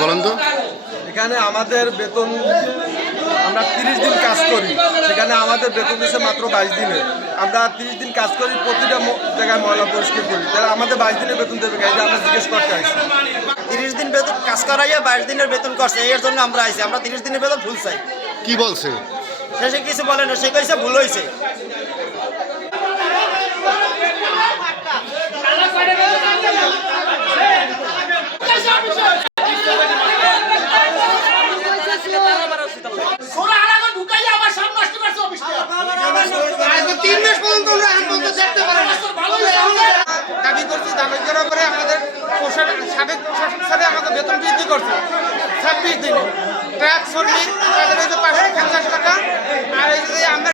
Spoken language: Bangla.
বলেন তো। এখানে আমাদের বেতন আমরা তিরিশ দিন কাজ করি। সেখানে আমাদের বেতন দিচ্ছে মাত্র বাইশ দিনে। আমরা তিরিশ দিন কাজ করি প্রতিটা জায়গায় ময়লা পরিষ্কার করি। তাহলে আমাদের বাইশ দিনের বেতন দেবে কাজ আমরা জিজ্ঞেস করতে আসছি তিরিশ দিন বেতন কাজ করাইয়া বাইশ দিনের বেতন করছে এর জন্য আমরা আইছি। আমরা তিরিশ দিনের বেতন ভুল চাই। কি বলছে? শেষে কিছু বলে না সে কইছে ভুল হয়েছে দাবি করছি দাবি করার পরে আমাদের প্রশাসন সাবেক প্রশাসন স্যারে আমাদের বেতন বৃদ্ধি করছে ছাব্বিশ দিনে। ট্রাক শ্রমিক তাদের হচ্ছে